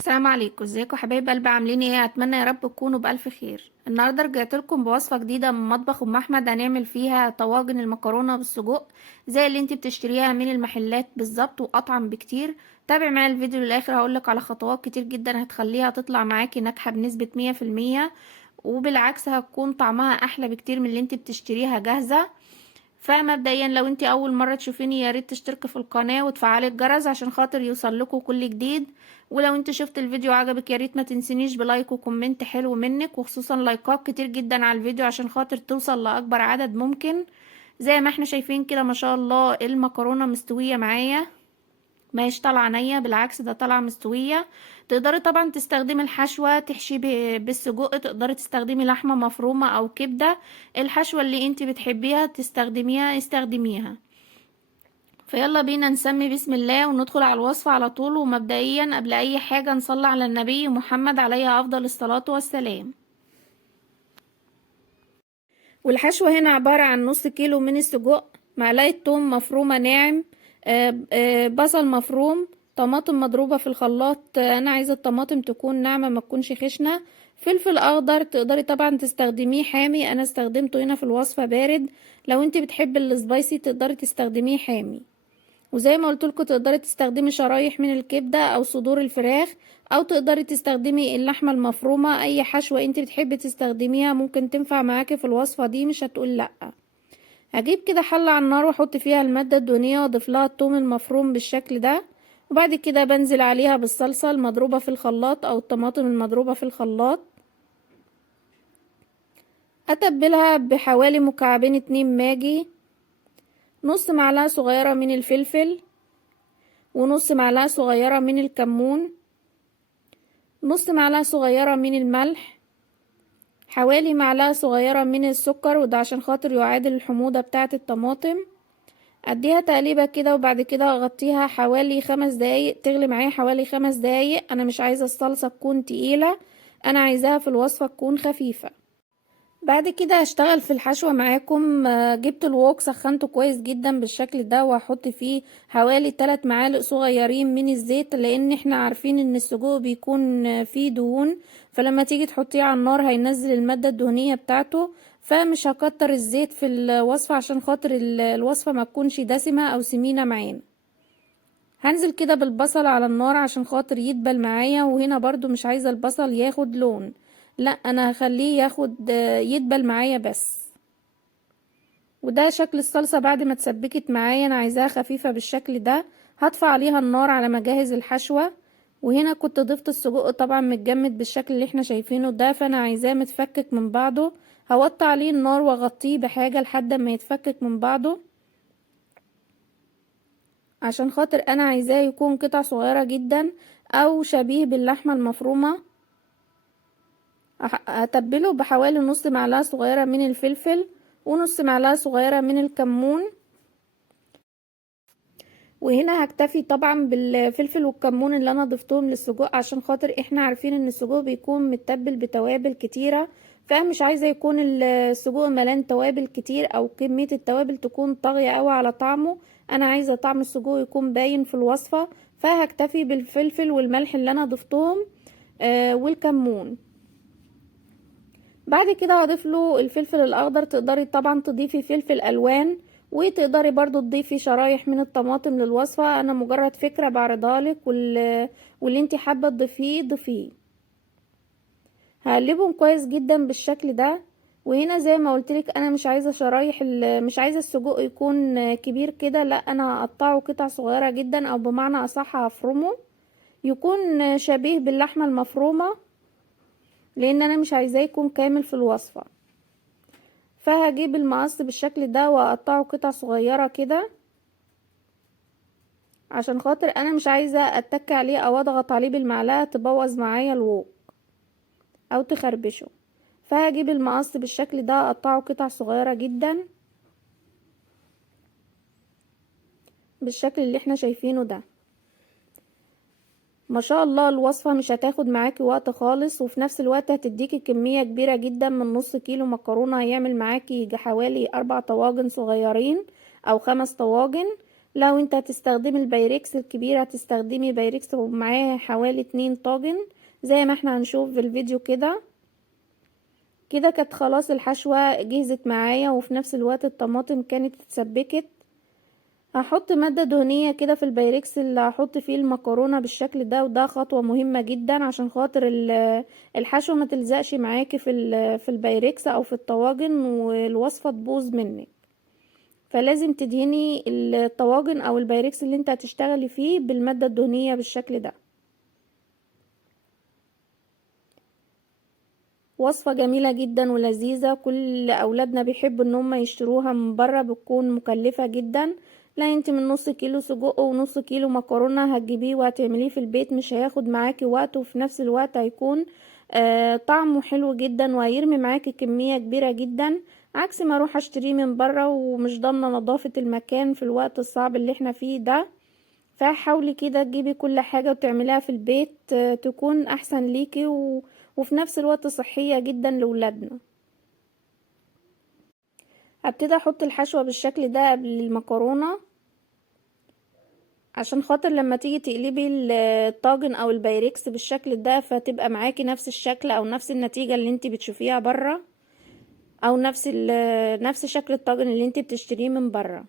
السلام عليكم، ازيكم حبايب قلبي؟ عاملين ايه؟ اتمنى يا رب تكونوا بالف خير. النهارده رجعت لكم بوصفه جديده من مطبخ ام احمد. هنعمل فيها طواجن المكرونه بالسجق زي اللي انت بتشتريها من المحلات بالظبط واطعم بكتير. تابع معايا الفيديو للاخر، هقولك على خطوات كتير جدا هتخليها تطلع معاكي ناجحه بنسبه 100%، وبالعكس هتكون طعمها احلى بكتير من اللي انت بتشتريها جاهزه. فمبدئيا لو انت اول مره تشوفيني يا ريت تشتركي في القناه وتفعلي الجرس عشان خاطر يوصل لكم كل جديد. ولو انت شفت الفيديو عجبك يا ريت ما تنسينيش بلايك وكومنت حلو منك، وخصوصا لايكات كتير جدا على الفيديو عشان خاطر توصل لاكبر عدد ممكن. زي ما احنا شايفين كده ما شاء الله المكرونه مستويه معايا، ما هيش طالعه نيه، بالعكس ده طالعه مستويه. تقدري طبعا تستخدمي الحشوه تحشي بالسجق، تقدري تستخدمي لحمه مفرومه او كبده. الحشوه اللي انت بتحبيها تستخدميها استخدميها. فيلا بينا نسمي بسم الله وندخل على الوصفة على طول. ومبدئيا قبل اي حاجة نصلي على النبي محمد عليه افضل الصلاة والسلام. والحشوة هنا عبارة عن نص كيلو من السجق، معلقة توم مفرومة ناعم، بصل مفروم، طماطم مضروبة في الخلاط، انا عايزة الطماطم تكون ناعمة ما تكونش خشنة. فلفل اخضر تقدري طبعا تستخدميه حامي، انا استخدمته هنا في الوصفة بارد. لو انت بتحبي السبايسي تقدري تستخدميه حامي. وزي ما قلت لكم تقدري تستخدمي شرايح من الكبدة او صدور الفراخ، او تقدري تستخدمي اللحمة المفرومة. اي حشوة انت بتحبي تستخدميها ممكن تنفع معاكي في الوصفة دي، مش هتقول لا. هجيب كده حلة على النار واحط فيها المادة الدهنية واضيف لها الثوم المفروم بالشكل ده. وبعد كده بنزل عليها بالصلصة المضروبة في الخلاط او الطماطم المضروبة في الخلاط. اتبلها بحوالي مكعبين 2 ماجي، نص معلقة صغيرة من الفلفل، ونص معلقة صغيرة من الكمون، نص معلقة صغيرة من الملح، حوالي معلقة صغيرة من السكر، وده عشان خاطر يعادل الحموضة بتاعة الطماطم. اديها تقليبة كده وبعد كده اغطيها حوالي 5 دقايق تغلي معايا، حوالي 5 دقايق. انا مش عايزة الصلصة تكون تقيلة، انا عايزاها في الوصفة تكون خفيفة. بعد كده هشتغل في الحشوة معاكم. جبت الوok سخنته كويس جدا بالشكل ده، وهحط فيه حوالي 3 معالق صغيرين من الزيت، لان احنا عارفين ان السجق بيكون فيه دهون، فلما تيجي تحطيه على النار هينزل المادة الدهنية بتاعته. فمش هكتر الزيت في الوصفة عشان خاطر الوصفة ما تكونش دسمة او سمينة معانا. هنزل كده بالبصل على النار عشان خاطر يدبل معايا، وهنا برضو مش عايزة البصل ياخد لون، لا انا هخليه ياخد يدبل معايا بس. وده شكل الصلصة بعد ما اتسبكت معايا، انا عايزاها خفيفة بالشكل ده. هطفي عليها النار على ما اجهز الحشوة. وهنا كنت ضفت السجق طبعا متجمد بالشكل اللي احنا شايفينه ده، فانا عايزاه متفكك من بعضه. هوطي عليه النار واغطيه بحاجة لحد ما يتفكك من بعضه، عشان خاطر انا عايزاه يكون قطع صغيرة جدا او شبيه باللحمة المفرومة. هتبله بحوالي نص معلقة صغيرة من الفلفل، ونص معلقة صغيرة من الكمون. وهنا هكتفي طبعا بالفلفل والكمون اللي انا ضفتهم للسجق، عشان خاطر احنا عارفين ان السجق بيكون متبل بتوابل كتيرة، فمش عايزة يكون السجق ملان توابل كتير او كمية التوابل تكون طاغية قوي على طعمه. انا عايزة طعم السجق يكون باين في الوصفة، فهكتفي بالفلفل والملح اللي انا ضفتهم والكمون. بعد كده هضيف له الفلفل الاخضر، تقدري طبعا تضيفي فلفل الوان، وتقدري برضو تضيفي شرايح من الطماطم للوصفة. انا مجرد فكرة بعرضها لك، واللي انتي حابة تضيفيه ضيفيه. هقلبهم كويس جدا بالشكل ده. وهنا زي ما قلتلك انا مش عايزة شرايح مش عايزة السجق يكون كبير كده، لا انا هقطعه قطع صغيرة جدا، او بمعنى اصح هفرمه يكون شبيه باللحمة المفرومة، لان انا مش عايزاه يكون كامل في الوصفة. فهجيب المقص بالشكل ده واقطعه قطع صغيرة كده، عشان خاطر انا مش عايزة اتك عليه او اضغط عليه بالمعلقة تبوظ معايا الوok او تخربشه. فهجيب المقص بالشكل ده اقطعه قطع صغيرة جدا بالشكل اللي احنا شايفينه ده. ما شاء الله الوصفة مش هتاخد معاكي وقت خالص، وفي نفس الوقت هتديكي كمية كبيرة جدا من نص كيلو مكرونة، هيعمل معاكي حوالي 4 طواجن صغيرين او 5 طواجن. لو انت هتستخدمي البايركس الكبير هتستخدمي بايركس ومعاه حوالي 2 طاجن زي ما احنا هنشوف في الفيديو كده. كده كانت خلاص الحشوة جهزت معايا، وفي نفس الوقت الطماطم كانت اتسبكت. هحط مادة دهنية كده في البايركس اللي هحط فيه المكرونة بالشكل ده، وده خطوة مهمة جدا عشان خاطر الحشوة ما تلزقش معاكي في البايركس او في الطواجن والوصفة تبوظ منك. فلازم تدهني الطواجن او البايركس اللي انت هتشتغلي فيه بالمادة الدهنية بالشكل ده. وصفة جميلة جدا ولذيذة، كل اولادنا بيحبوا ان هم يشتروها من بره، بتكون مكلفة جدا. لا انت من نص كيلو سجق ونص كيلو مكرونة هتجيبيه وهتعمليه في البيت، مش هياخد معاكي وقت، وفي نفس الوقت هيكون طعمه حلو جدا وهيرمي معاكي كمية كبيرة جدا، عكس ما اروح اشتريه من بره ومش ضامنة نظافة المكان في الوقت الصعب اللي احنا فيه ده. فحاولي كده تجيبي كل حاجة وتعمليها في البيت تكون احسن ليكي وفي نفس الوقت صحية جدا لولادنا. هبتدي احط الحشوة بالشكل ده قبل المكرونة، عشان خاطر لما تيجي تقلبي الطاجن او البايركس بالشكل ده فتبقى معاكي نفس الشكل او نفس النتيجة اللي انت بتشوفيها برا، او نفس شكل الطاجن اللي انت بتشتريه من برا.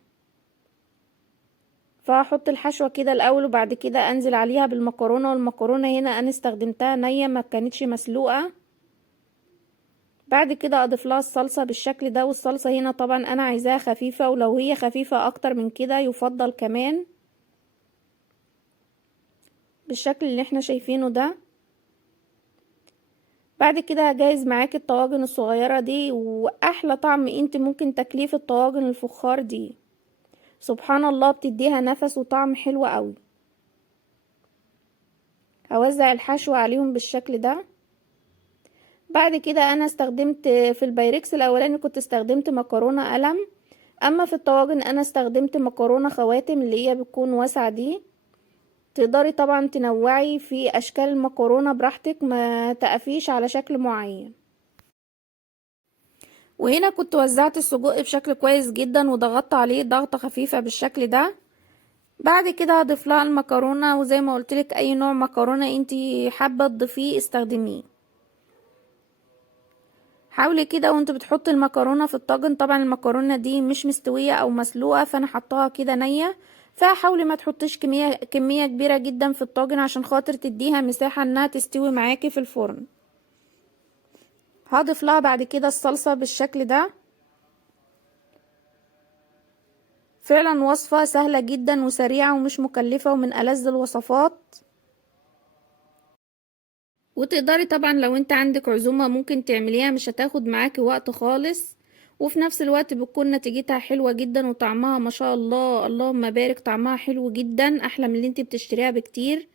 فاحط الحشوة كده الاول وبعد كده انزل عليها بالمكرونة، والمكرونة هنا انا استخدمتها نية ما كانتش مسلوقة. بعد كده اضيف لها الصلصة بالشكل ده، والصلصة هنا طبعا انا عايزاها خفيفة، ولو هي خفيفة اكتر من كده يفضل كمان بالشكل اللي احنا شايفينه ده. بعد كده هجهز معاكي الطواجن الصغيرة دي، واحلى طعم انت ممكن تاكليه في الطواجن الفخار دي، سبحان الله بتديها نفس وطعم حلو قوي. هوزع الحشو عليهم بالشكل ده. بعد كده انا استخدمت في البايركس الاولاني كنت استخدمت مكرونة قلم، اما في الطواجن انا استخدمت مكرونة خواتم اللي هي بتكون واسعة دي. تقدري طبعا تنوعي في اشكال المكرونة براحتك، ما تقفيش على شكل معين. وهنا كنت وزعت السجق بشكل كويس جدا وضغطت عليه ضغطة خفيفة بالشكل ده. بعد كده هضيف لها المكرونة، وزي ما قلتلك اي نوع مكرونة انتي حابة تضيفيه استخدميه. حاولي كده وانت بتحطي المكرونة في الطاجن، طبعا المكرونة دي مش مستوية او مسلوقة فانا حطاها كده نية، فحاولي ما تحطيش كمية كبيرة جدا في الطاجن عشان خاطر تديها مساحة انها تستوي معاكي في الفرن. هضيف لها بعد كده الصلصة بالشكل ده. فعلا وصفة سهلة جدا وسريعة ومش مكلفة ومن ألذ الوصفات. وتقدري طبعا لو انت عندك عزومة ممكن تعمليها، مش هتاخد معاكي وقت خالص، وفي نفس الوقت بتكون نتيجتها حلوة جدا وطعمها ما شاء الله اللهم بارك، طعمها حلو جدا احلى من اللي انت بتشتريها بكتير.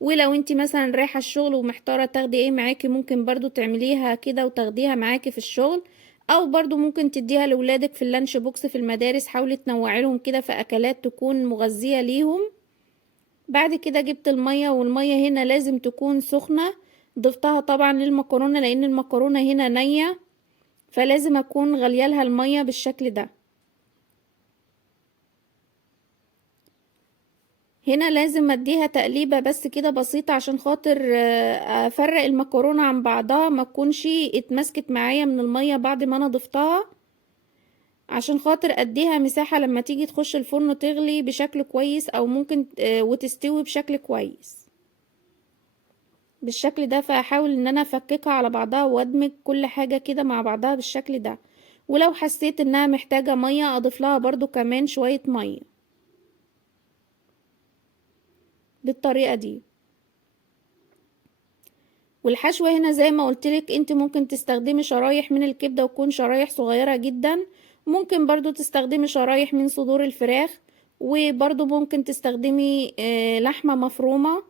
ولو انت مثلا رايحة الشغل ومحتارة تاخدي ايه معاكي ممكن برضو تعمليها كده وتاخديها معاكي في الشغل، او برضو ممكن تديها لولادك في اللانش بوكس في المدارس. حاولي تنوعي لهم كده في اكلات تكون مغذية ليهم. بعد كده جبت المية، والمية هنا لازم تكون سخنة، ضفتها طبعا للمكرونة لان المكرونة هنا نية، فلازم اكون غليالها المية بالشكل ده. هنا لازم اديها تقليبة بس كده بسيطة عشان خاطر افرق المكرونة عن بعضها، ما تكونش اتمسكت معايا من المية بعد ما انا ضفتها، عشان خاطر اديها مساحة لما تيجي تخش الفرن تغلي بشكل كويس، او ممكن وتستوي بشكل كويس بالشكل ده. فاحاول ان انا افككها على بعضها وادمج كل حاجة كده مع بعضها بالشكل ده. ولو حسيت انها محتاجة مية اضيف لها برضو كمان شوية مية بالطريقة دي. والحشوة هنا زي ما قلتلك انت ممكن تستخدمي شرايح من الكبدة وتكون شرايح صغيرة جدا، ممكن برضو تستخدمي شرايح من صدور الفراخ، وبرضو ممكن تستخدمي لحمة مفرومة.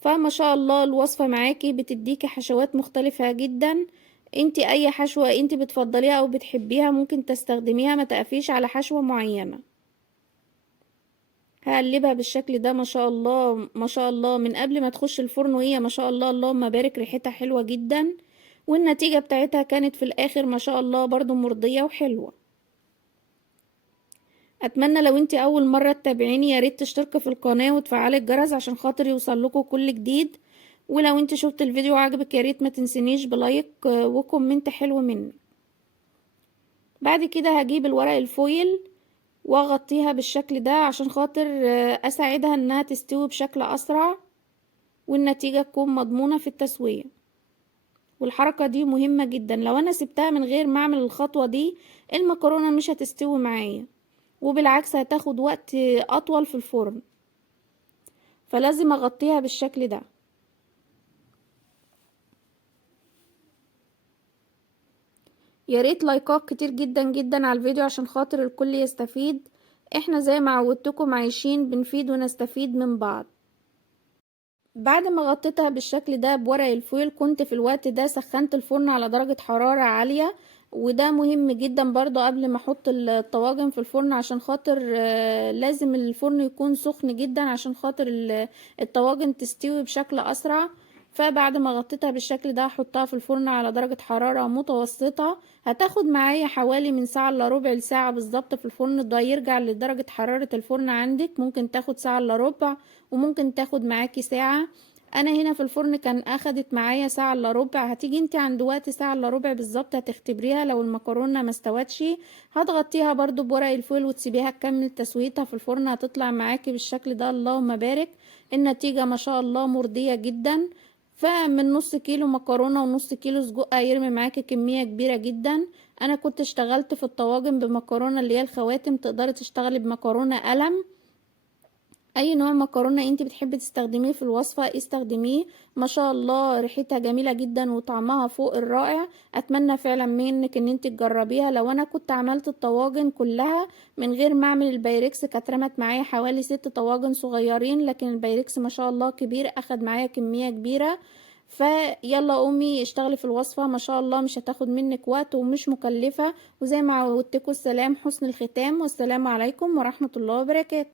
فما شاء الله الوصفة معاكي بتديكي حشوات مختلفة جدا. انت اي حشوة انت بتفضليها او بتحبيها ممكن تستخدميها، ما تقفيش على حشوة معينة. هقلبها بالشكل ده ما شاء الله ما شاء الله من قبل ما تخش الفرن، وهي ما شاء الله اللهم بارك ريحتها حلوة جدا، والنتيجة بتاعتها كانت في الاخر ما شاء الله برضو مرضية وحلوة. اتمنى لو انتي اول مرة تتابعيني ياريت تشتركي في القناة وتفعلي الجرس عشان خاطر يوصلكوا كل جديد، ولو انتي شفت الفيديو عجبك ياريت ما تنسينيش بلايك وكومنت حلو مني. بعد كده هجيب الورق الفويل واغطيها بالشكل ده عشان خاطر اساعدها انها تستوي بشكل اسرع والنتيجة تكون مضمونة في التسوية. والحركة دي مهمة جدا، لو انا سبتها من غير ما اعمل الخطوة دي المكرونة مش هتستوي معايا، وبالعكس هتاخد وقت اطول في الفرن، فلازم اغطيها بالشكل ده. يا ريت لايكات كتير جدا جدا على الفيديو عشان خاطر الكل يستفيد. احنا زي ما عودتكم عايشين بنفيد ونستفيد من بعض. بعد ما غطيتها بالشكل ده بورق الفويل كنت في الوقت ده سخنت الفرن على درجة حرارة عالية، وده مهم جدا برضو قبل ما احط الطواجن في الفرن عشان خاطر لازم الفرن يكون سخن جدا عشان خاطر الطواجن تستوي بشكل اسرع. فبعد ما غطيتها بالشكل ده هحطها في الفرن على درجة حرارة متوسطة، هتاخد معايا حوالي من ساعة الا ربع لساعة بالظبط في الفرن. ده يرجع لدرجة حرارة الفرن عندك، ممكن تاخد ساعة الا ربع وممكن تاخد معاكي ساعة. انا هنا في الفرن كان اخدت معايا ساعة الا ربع. هتيجي انت عند وقت ساعة الا ربع بالظبط هتختبريها، لو المكرونة ما استوتش هتغطيها برضو بورق الفويل وتسيبيها تكمل تسويتها في الفرن، هتطلع معاكي بالشكل ده. اللهم بارك، النتيجة ما شاء الله مرضية جدا. فمن نص كيلو مكرونة ونص كيلو سجق هيرمي معاكي كمية كبيرة جدا. انا كنت اشتغلت في الطواجن بمكرونة اللي هي الخواتم، تقدري تشتغلي بمكرونة قلم. اي نوع مكرونه انت بتحبي تستخدميه في الوصفه استخدميه. ما شاء الله ريحتها جميله جدا وطعمها فوق الرائع. اتمنى فعلا منك ان انت تجربيها. لو انا كنت عملت الطواجن كلها من غير ما اعمل البايركس كانت رمت معايا حوالي 6 طواجن صغيرين، لكن البايركس ما شاء الله كبير اخد معايا كميه كبيره. فيلا قومي اشتغلي في الوصفه، ما شاء الله مش هتاخد منك وقت ومش مكلفه. وزي ما عودتكم السلام حسن الختام، والسلام عليكم ورحمه الله وبركاته.